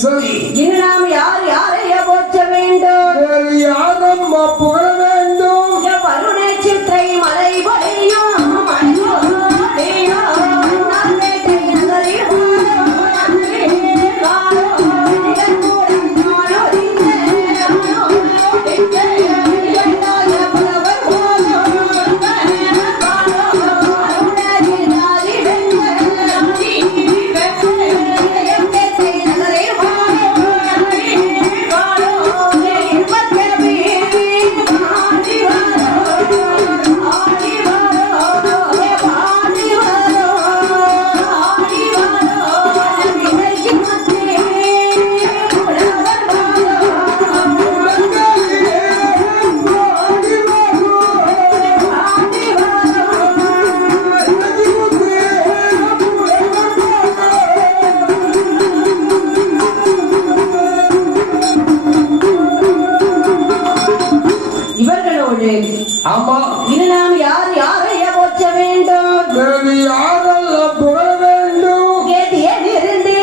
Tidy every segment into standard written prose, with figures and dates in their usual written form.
சரி, இன்னும் நாம் யார் யாரைய போற்ற வேண்டும்? வேறு யாரம்மா புகழ வேண்டும்? வருணை சிற்றை மலை பொழியும் ஆமா, இன்னும் நாம் யார் யாரைய போற்ற வேண்டும்? வேறு யாரெல்லாம் புகழ வேண்டும்? கேதியிலிருந்து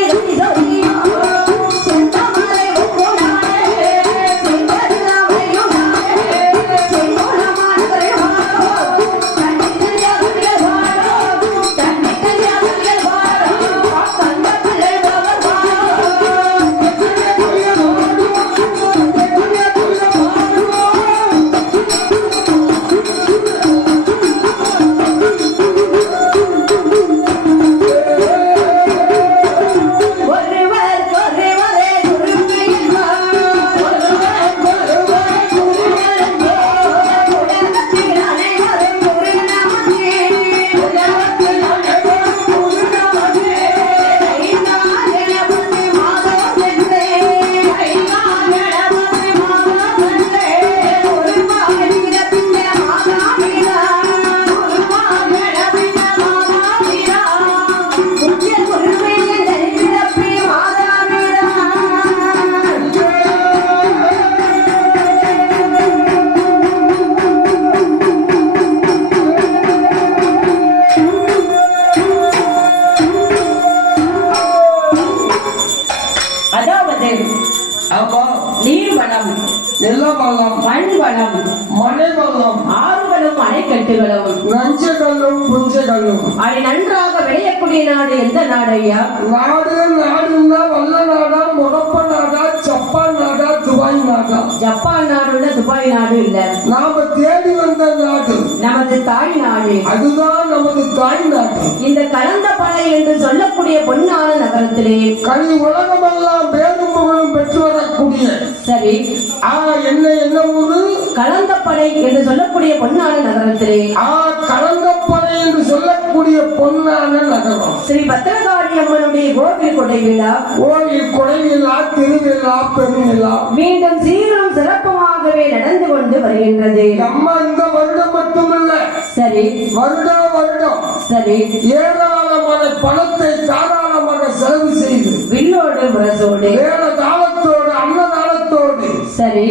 நீர்வளம், நிலவளம், மண்வளம், மனைவளம், ஆறுகளும் அணைக்கட்டுகளும், நஞ்சைகளும் புஞ்சைகளும் அதை நன்றாக விளையக்கூடிய நாடு எந்த நாடு ஐயா? நாடுன்னா வல்ல நாடா, முகப்ப நாடா, ஜப்பான் நாடா, துபாய் நாடா? ஜப்பான் நாடு இல்ல, துபாய் நாடு இல்ல. நாம தேடி வந்த நாடு நமது தாய் நாடு. அதுதான் நமது தாய் நாடு. இந்த கலந்த படை என்று சொல்லக்கூடிய பொன்னான நகரத்திலே கனி உலகமெல்லாம் பேரும் புகழும் பெற்று வரக்கூடிய சரி என்ன ஊரு? கலந்தப்படை என்று சொல்லக்கூடிய பொன்னான நகரத்திலே கலந்தப்படை என்று சொல்லக்கூடிய பொன்னான நகரம் ஸ்ரீ பத்திரகாளி அம்மனுடைய கோவில் கொடை விழா, கோவில் கொடை விழா, திருவிழா, பெருவிழா மீண்டும் சீரும் சிறப்புமாகவே நடந்து கொண்டு வருகின்றது. நம்ம இந்த வருடம் மட்டுமல்ல, சரி வருடம் சரி ஏராளமான பணத்தை தாராளமாக செலவு செய்து வில்லோடு முரசோடு வேற தாளத்தோடு அன்னதானத்தோடு சரி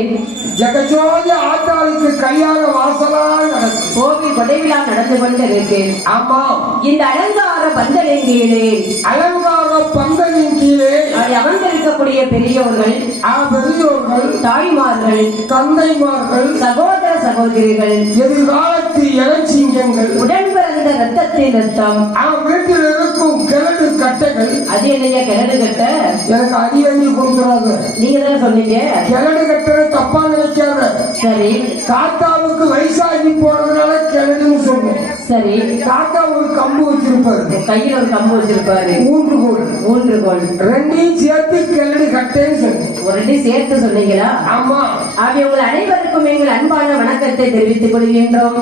ஜெகஜோதி ஆத்தாளுக்கு கல்யாண வாசலாய் நடக்கும் கோவில் கொடை விழா நடந்து கொண்டிருக்கு. ஆமா, இந்த அலங்கார பந்தலின் கீழே அமர்ந்திருக்கக்கூடிய பெரியோர்கள், தாய்மார்கள், தந்தைமார்கள், சகோதர சகோதரிகள், எதிர்காலத்து இளஞ்சிங்கங்கள், உடன் பிறந்த ரத்தத்தின் ரத்தம், வீட்டில் இருக்கும் கிழடு கட்டைகள். அது என்னையா கிழடு கட்ட? எனக்கு அடியங்கி கொடுக்குறாங்க. நீங்க தானே சொன்னீங்க கிழடு கட்டை தப்பா நினைக்காத. சரி, தாத்தாவுக்கு வயசாகி போனதுனால கிழடுன்னு சொன்னேன். சரி, தாத்தா ஒரு கம்பு வச்சிருப்பாரு, கையில ஒரு கம்பு வச்சிருப்பாரு, ஊன்றுகோல் ரெண்டையும் சேர்த்து கிழடு கட்டேன்னு சொன்னேன். ரெண்டையும் சேர்த்து சொன்னீங்களா? ஆமா. ஆகிய உங்கள் அனைவருக்கும் எங்கள் அன்பான வணக்கத்தை தெரிவித்துக் கொள்கின்றோம்.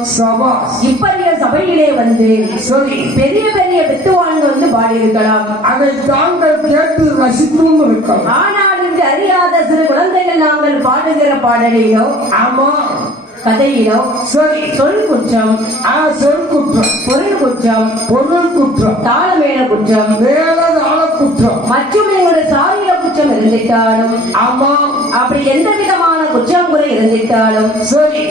இப்படிய சபையிலே வந்து சரி பெரிய பெரிய வித்துவான்கள் வந்து பாடியிருக்கலாம், அதை தாங்கள் கேட்டு ரசித்தும் இருக்கலாம். ஆனால் இன்று அறியாத சிறு குழந்தைகள் நாங்கள் பாடுகிற பாடலிலோ ஆமா கதையிலோ சரி சொல் குற்றம், சொல் குற்றம், பொருள் குற்றம், தாளமேள குற்றம், மேலதாள குற்றம் மற்றும் ஒரு சாரிய குற்றம் இருந்துட்டாலும், ஆமா, அப்படி எந்த விதமான குற்றம் கூட இருந்துட்டாலும் சரி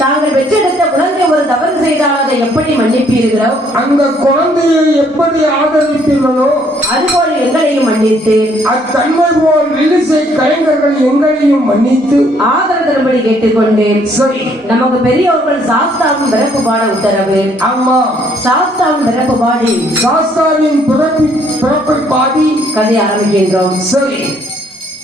தாங்கள் பெற்றெடுத்த குழந்தை ஒரு தவறு செய்தால் அதை எப்படி மன்னிப்பீர்களோ அந்த குழந்தையை எப்படி ஆதரிப்பீர்களோ அதுபோல் எங்களையும் மன்னித்து அத்தன்மை போல் வில்லிசை கலைஞர்கள் எங்களையும் மன்னித்து ஆதரவு தரும்படி கேட்டுக்கொண்டேன். சரி. நமக்கு பெரியவர்கள் சாஸ்தாவும் பிறப்பு பாட உத்தரவு. ஆமா, சாஸ்தாவும் பிறப்பு பாடி சாஸ்தாவின் பிறப்பை பாடி கதை ஆரம்பிக்கின்றோம். சரி.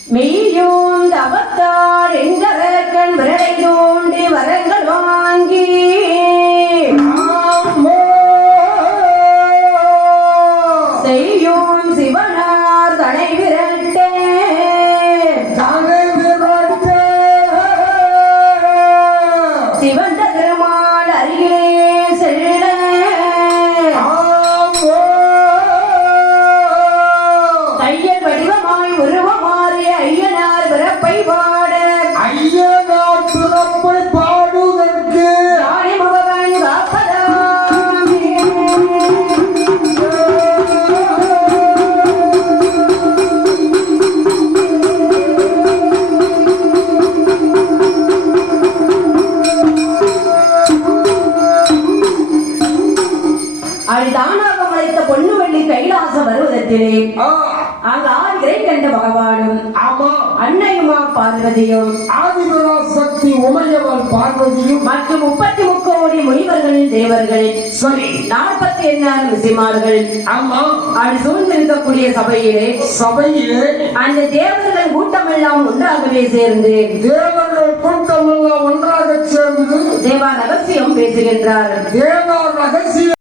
மெய்யும் தவத்தார் எங்கரக்கன் விரலை தோண்டி வரங்கள் வாங்கி ஆமா. செய்யும் சிவனார் தனை விரட்டே தானே விரட்டே. சிவந்த திருமால் அருகிலே செல்ல ஆமா. தையல் வடிவமாய் உருவமாறிய ஐயனார் பிறப்பை பாட ஐயனார் பிறப்பை பாடுவதற்கு ராணி முகவன் காப்பதாமே. அடிதானாக முளைத்த பொண்ணு வெள்ளி கைலாச பருவதத்திலே ஆ, அங்கு ஆறு இறை கண்ட பகவானும் ஆமா. அன்னையுமா பார்வதியும் ஆதிபராசக்தி உமையவள் பார்வதியும் மற்றும் 33 கோடி முனிவர்கள் தேவர்கள் சரி. 48 ரிஷிமார்கள் ஆமா. அப்படி சூழ்ந்திருக்கக்கூடிய சபையிலே சபையிலே அந்த தேவர்கள் கூட்டமெல்லாம் ஒன்றாகவே சேர்ந்து தேவர்கள் கூட்டமெல்லாம் ஒன்றாக சேர்ந்து தேவா ரகசியம் பேசுகின்றார். தேவ ரகசிய